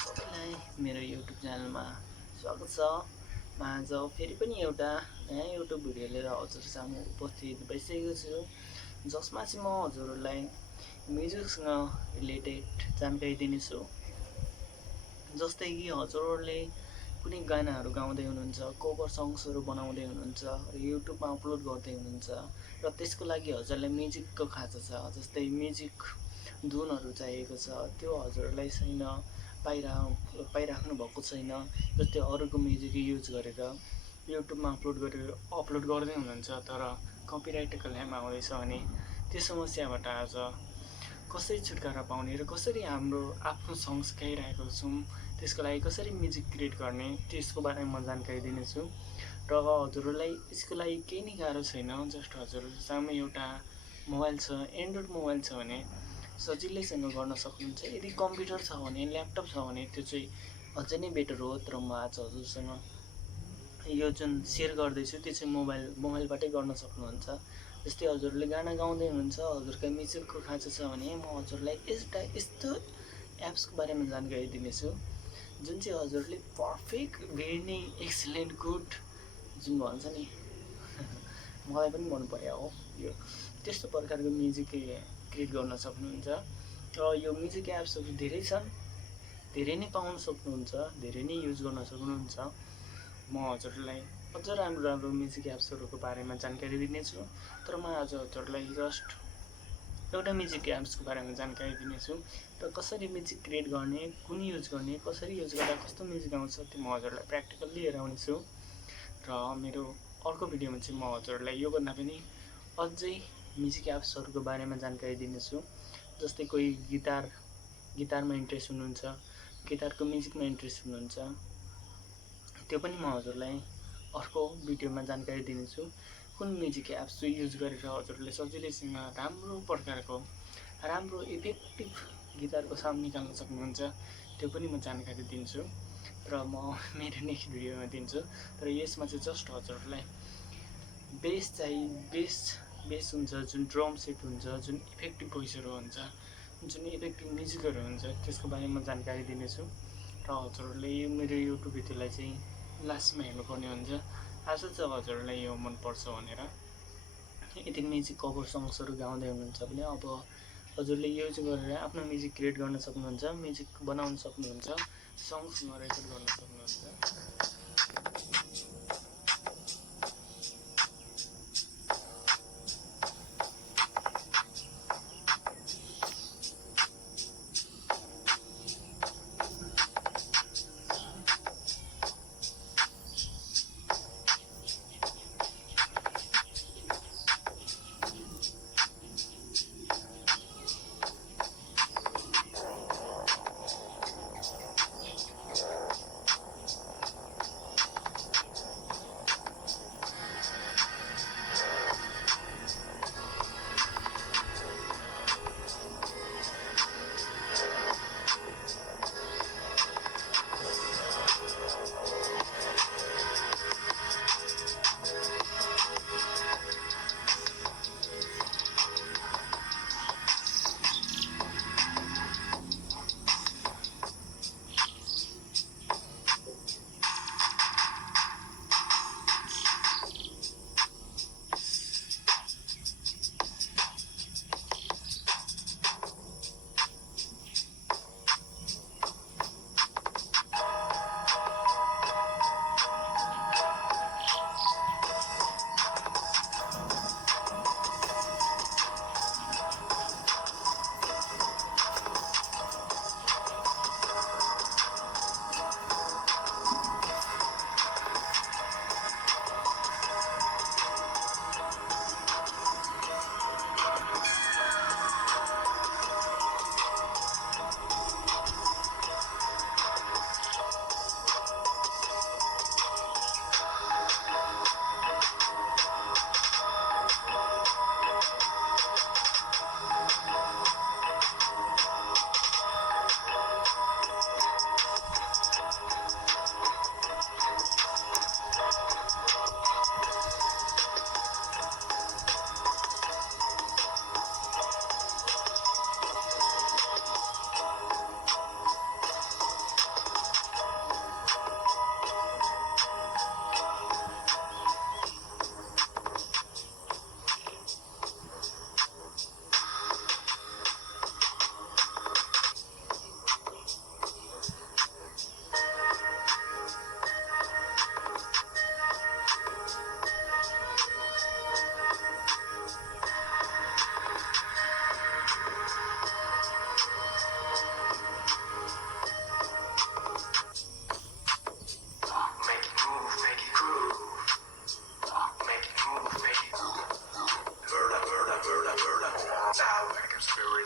सबैलाई मेरो युट्युब च्यानलमा स्वागत छ। म आज फेरि पनि एउटा नयाँ युट्युब भिडियो लिएर हजुर सामु उपस्थित भइसकेको छु, जसमा चाहिँ म हजुरहरूलाई म्युजिकसँग रिलेटेड जानकारी दिनेछु। जस्तै कि हजुरहरूले कुनै गानाहरू गाउँदै हुनुहुन्छ, कभर सङ्ग्सहरू बनाउँदै हुनुहुन्छ र युट्युबमा अपलोड गर्दै हुनुहुन्छ र त्यसको लागि हजुरलाई म्युजिकको खाँचो छ, जस्तै म्युजिक धुनहरू चाहिएको छ, त्यो हजुरलाई छैन, पाइराख्नु भएको छैन, जस्तै अरूको म्युजिक युज गरेर युट्युबमा अपलोड गर्दै हुनुहुन्छ तर कपिराइट क्लेम आउँदैछ भने त्यो समस्याबाट आज कसरी छुटकारा पाउने र कसरी हाम्रो आफ्नो सङ्ग्स गाइरहेको छौँ त्यसको लागि कसरी म्युजिक क्रिएट गर्ने त्यसको बारेमा म जानकारी दिनेछु। र हजुरहरूलाई यसको लागि केही नै गाह्रो छैन, जस्ट हजुर सामु एउटा मोबाइल छ, एन्ड्रोइड मोबाइल छ भने सजिलैसँग गर्न सक्नुहुन्छ। यदि कम्प्युटर छ भने, ल्यापटप छ भने त्यो चाहिँ अझै नै बेटर हो। तर म आज हजुरसँग यो जुन सेयर गर्दैछु त्यो चाहिँ मोबाइलबाटै गर्न सक्नुहुन्छ। जस्तै हजुरले गाना गाउँदै हुनुहुन्छ, हजुरको म्युजिकको खाँचो छ भने म हजुरलाई यस्तो एप्सको बारेमा जानकारी दिनेछु जुन चाहिँ हजुरले पर्फेक्ट, भेरी नै एक्सिलेन्ट, गुड जुन भन्छ नि मलाई पनि मन पर्यो हो यो, त्यस्तो प्रकारको म्युजिक क्रिएट गर्न सक्नुहुन्छ। र यो म्युजिक एप्सहरू धेरै छन्, धेरै नै पाउन सक्नुहुन्छ, धेरै नै युज गर्न सक्नुहुन्छ। म हजुरलाई अझ राम्रो राम्रो म्युजिक एप्सहरूको बारेमा जानकारी दिनेछु, तर म आज हजुरलाई जस्ट एउटा म्युजिक एप्सको बारेमा जानकारी दिनेछु र कसरी म्युजिक क्रिएट गर्ने, कुन युज गर्ने, कसरी युज गर्दा कस्तो म्युजिक आउँछ त्यो म हजुरलाई प्र्याक्टिकल लिएर आउनेछु। र मेरो अर्को भिडियोमा चाहिँ म हजुरलाई योभन्दा पनि अझै म्युजिक एप्सहरूको बारेमा जानकारी दिनेछु। जस्तै कोही गिटारमा इन्ट्रेस्ट हुनुहुन्छ, गिटारको म्युजिकमा इन्ट्रेस्ट हुनुहुन्छ, त्यो पनि म हजुरलाई अर्को भिडियोमा जानकारी दिनेछु। कुन म्युजिक एप्स युज गरेर हजुरले सजिलैसँग राम्रो इफेक्टिभ गिटारको साउन्ड निकाल्न सक्नुहुन्छ त्यो पनि म जानकारी दिन्छु र म मेरो नेक्स्ट भिडियोमा दिन्छु। तर यसमा चाहिँ जस्ट हजुरलाई बेस हुन्छ, जुन ड्रम सेट हुन्छ, जुन इफेक्टिभ भोइसहरू हुन्छ, जुन इफेक्टिभ म्युजिकहरू हुन्छ त्यसको बारेमा जानकारी दिनेछु। र हजुरहरूले मेरो युट्युब भिडियोलाई चाहिँ लास्टमा हेर्नुपर्ने हुन्छ। आशा छ हजुरहरूलाई यो मनपर्छ भनेर। यदि म्युजिक कभर सङ्ग्सहरू गाउँदै हुनुहुन्छ भने अब हजुरले युज गरेर आफ्नो म्युजिक क्रिएट गर्न सक्नुहुन्छ, म्युजिक बनाउन सक्नुहुन्छ, सङ्ग्समा रेकर्ड गर्न सक्नुहुन्छ।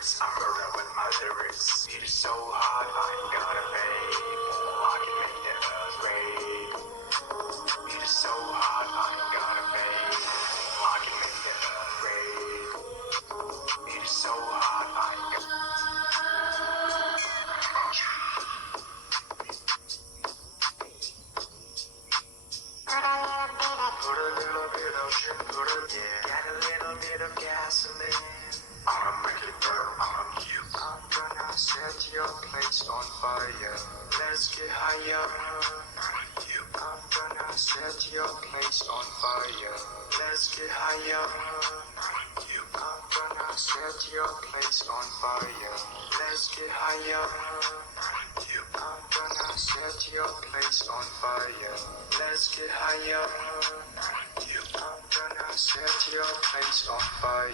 I'm murder with my lyrics. It is so hard, I ain't gotta pay. I can make that upgrade. It is so hard, I ain't gotta pay. I can make that upgrade. It is so hard, I ain't gotta put a little bit of sugar, yeah. Got a little bit of gasoline. I'ma make it burn on you. I'm gonna set your place on fire. Let's get higher. I'm gonna set your place on fire. Let's get higher. I'm gonna set your place on fire. Let's get higher. I'm gonna set your place on fire. Let's get higher. I'm gonna set your place on fire.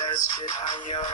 Let's get higher.